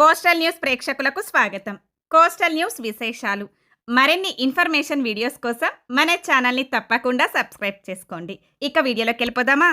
Coastal news ప్రేక్షకులకు స్వాగతం. Coastal news విశేషాలు మరిన్ని ఇన్ఫర్మేషన్ వీడియోస్ కోసం మన ఛానల్ని తప్పకుండా సబ్స్క్రైబ్ చేసుకోండి. ఇక వీడియోలోకి వెళ్ళిపోదామా?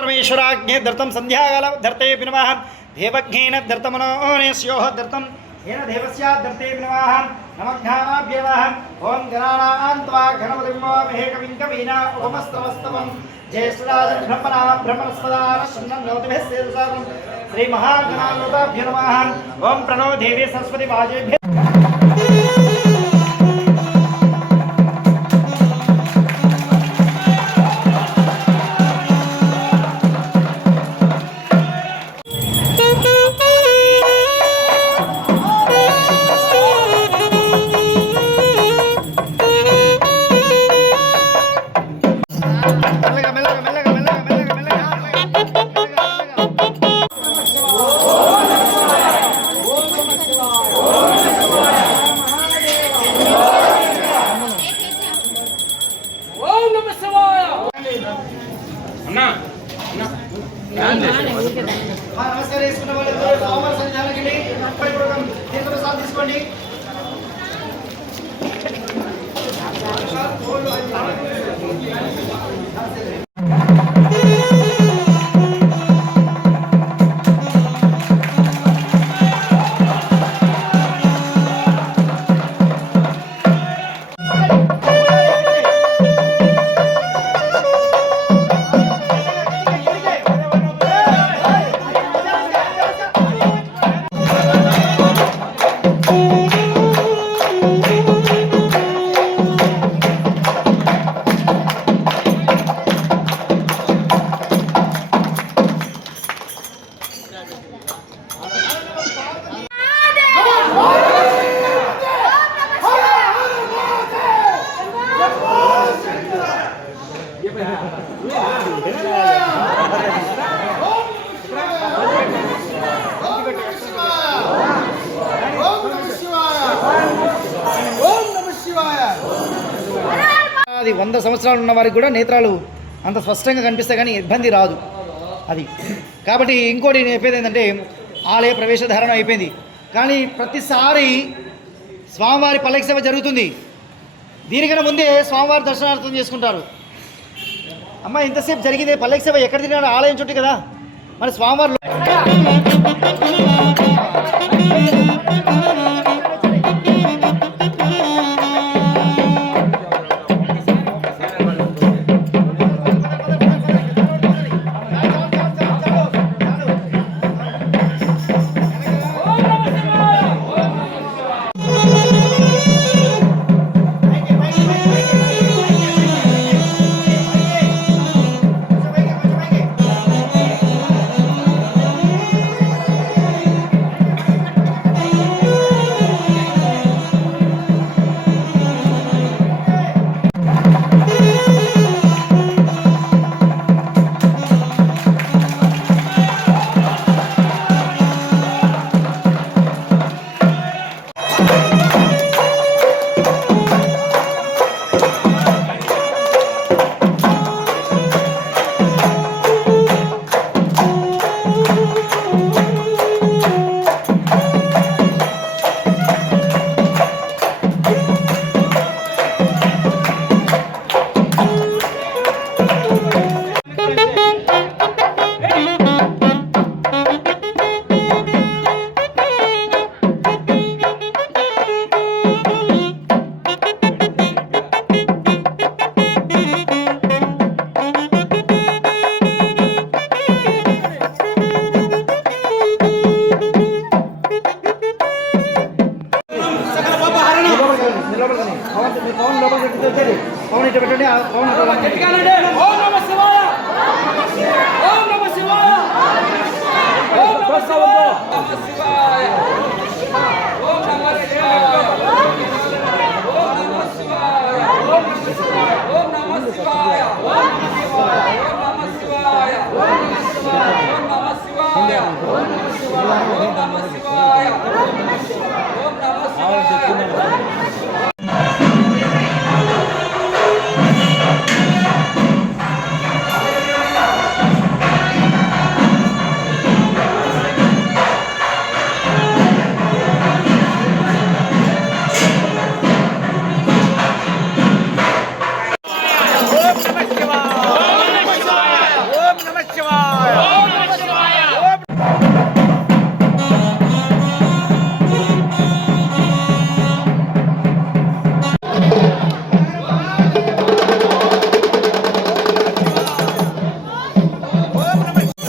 परमेश्वराग्ने दर्तं संध्याकाल धर्ते नमः देवज्ञेन दर्तमनोनेस्योः दर्तं येन देवस्याद्धर्ते नमः नमग्नाभ्य नमः ओम गणानान्त्वा घनपतिमहे कविं कवीना उपमस्तमस्तमं ज्येष्ठराजं ब्रह्मणा ब्रह्मणस्पदार शन्नं नोतिभिः सेदसारं श्री महागणाधिपतये नमः ओम प्रणो देवी सरस्वती वाजेभ्यः అది 100 సంవత్సరాలు ఉన్న వారికి కూడా నేత్రాలు అంత స్పష్టంగా కనిపిస్తాయి, కానీ ఇబ్బంది రాదు అది. కాబట్టి ఇంకోటి నేను చెప్పేది ఏంటంటే, ఆలయ ప్రవేశధారణ అయిపోయింది, కానీ ప్రతిసారి స్వామివారి పల్లకి సేవ జరుగుతుంది. దీనికన్నా ముందే స్వామివారి దర్శనార్థం చేసుకుంటారు. అమ్మ ఇంతసేపు జరిగింది పల్లకి సేవ ఎక్కడ తిరిగినా ఆలయం చుట్టూ కదా, మరి స్వామివారు పవన్ ఓం నమ శివాయ ఓం నమ శివాయ ఓం నమ శివాయ ఓం నమ శివాయ ఓం నమ శివాయ ఓం నమ శివాయ ఓం నమ శివాయ ఓం నమ శివాయ ఓం నమ శివాయ ఓం నమ శివాయ ఓం నమ శివాయ ఓం నమ శివాయ ఓం నమ శివాయ ఓం నమ శివాయ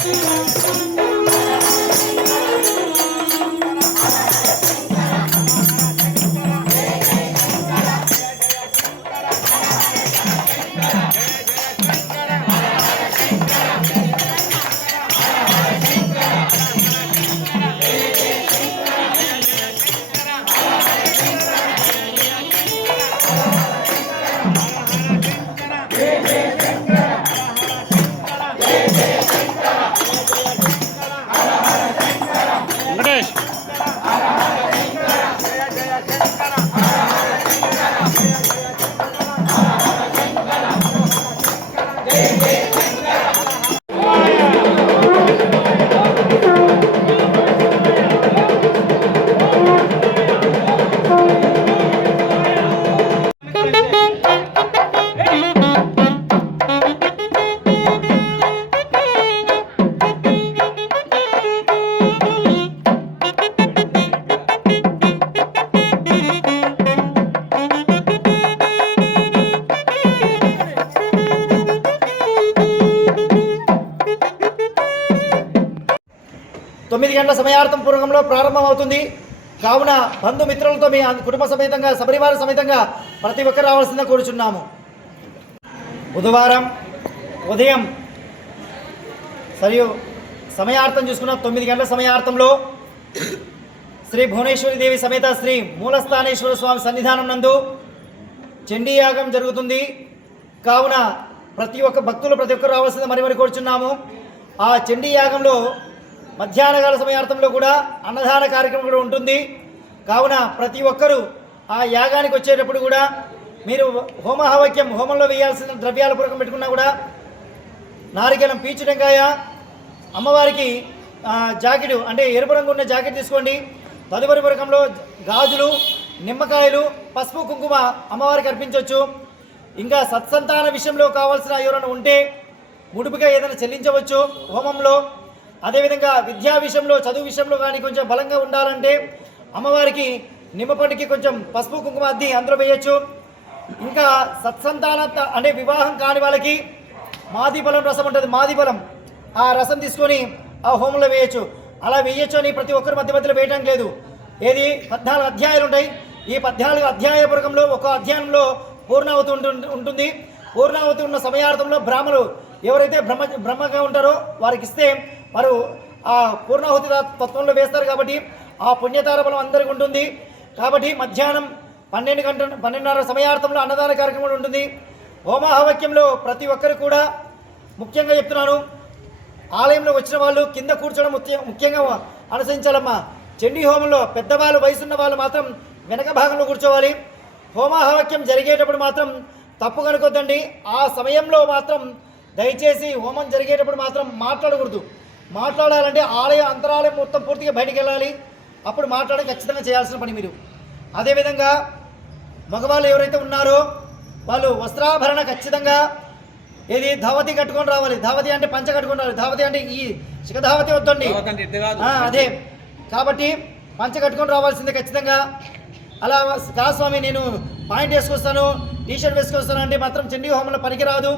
9 గంటల సమయార్థం పూర్వకంలో ప్రారంభమవుతుంది. కావున బంధుమిత్రులతో మీ కుటుంబ సమేతంగా సపరివార సమేతంగా ప్రతి ఒక్కరు రావాల్సిందిగా కోరుచున్నాము. బుధవారం ఉదయం మరియు సమయార్థం చూసుకున్న 9 గంటల సమయార్థంలో శ్రీ భువనేశ్వరి దేవి సమేత శ్రీ మూలస్థానేశ్వర స్వామి సన్నిధానం నందు చండీ యాగం జరుగుతుంది. కావున ప్రతి ఒక్కరు రావాల్సింది మరి కోరుచున్నాము. ఆ చండీ యాగంలో మధ్యాహ్నకాల సమయార్థంలో కూడా అన్నదాన కార్యక్రమం కూడా ఉంటుంది. కావున ప్రతి ఒక్కరూ ఆ యాగానికి వచ్చేటప్పుడు కూడా మీరు హోమంలో వేయాల్సిన ద్రవ్యాల పూర్వకం పెట్టుకున్నా కూడా నారికేలం పీచు టెంకాయ, అమ్మవారికి జాకెట్ అంటే ఎరుపు రంగు ఉన్న జాకెట్ తీసుకోండి. తదుపరి పూర్వకంలో గాజులు, నిమ్మకాయలు, పసుపు, కుంకుమ అమ్మవారికి అర్పించవచ్చు. ఇంకా సత్సంతాన విషయంలో కావాల్సిన ఎవరైనా ఉంటే ముడుపుగా ఏదైనా చెల్లించవచ్చు హోమంలో. అదేవిధంగా విద్యా విషయంలో, చదువు విషయంలో కానీ కొంచెం బలంగా ఉండాలంటే అమ్మవారికి నిమ్మపండుకి కొంచెం పసుపు కుంకుమ అద్ది అందులో వేయచ్చు. ఇంకా సత్సంతాన అంటే వివాహం కాని వాళ్ళకి మాదిఫలం రసం ఉంటుంది, మాదిఫలం ఆ రసం తీసుకొని ఆ హోమంలో వేయచ్చు. అలా వేయచ్చు అని ప్రతి ఒక్కరు మధ్యలో వేయటం లేదు. ఏది 14 అధ్యాయాలు ఉంటాయి. ఈ 14 అధ్యాయ పూర్వకంలో ఒక అధ్యాయంలో పూర్ణావతి ఉంటుంది. పూర్ణావతి ఉన్న సమయార్థంలో బ్రాహ్మణులు ఎవరైతే బ్రహ్మగా ఉంటారో వారికి ఇస్తే వారు ఆ పూర్ణాహుతి తత్వంలో వేస్తారు. కాబట్టి ఆ పుణ్యతార బలం అందరికీ ఉంటుంది. కాబట్టి మధ్యాహ్నం 12:30 సమయార్థంలో అన్నదాన కార్యక్రమం ఉంటుంది. హోమహవక్యంలో ప్రతి ఒక్కరు కూడా ముఖ్యంగా చెప్తున్నాను, ఆలయంలో వచ్చిన వాళ్ళు కింద కూర్చోవడం ముఖ్యంగా అనుసరించాలమ్మా. చండీ హోమంలో పెద్దవాళ్ళు, వయసున్న వాళ్ళు మాత్రం వెనక భాగంలో కూర్చోవాలి. హోమహవక్యం జరిగేటప్పుడు మాత్రం తప్పు కనుకొద్దండి. ఆ సమయంలో మాత్రం దయచేసి హోమం జరిగేటప్పుడు మాత్రం మాట్లాడకూడదు. మాట్లాడాలంటే అంతరాలయం మొత్తం పూర్తిగా బయటికి వెళ్ళాలి. అప్పుడు మాట్లాడడం ఖచ్చితంగా చేయాల్సిన పని మీరు. అదేవిధంగా మగవాళ్ళు ఎవరైతే ఉన్నారో వాళ్ళు వస్త్రాభరణ ఖచ్చితంగా ఏది ధావతి కట్టుకొని రావాలి. ధావతి అంటే పంచ కట్టుకొని రావాలి. ధావతి అంటే ఈ శిఖధావతి వద్దండి, అదే. కాబట్టి పంచ కట్టుకొని రావాల్సిందే ఖచ్చితంగా. అలా స్వామి నేను పాయింట్ వేసుకొస్తాను, టీషర్ట్ వేసుకొస్తాను అంటే మాత్రం చండీ హోమంలో పనికిరాదు.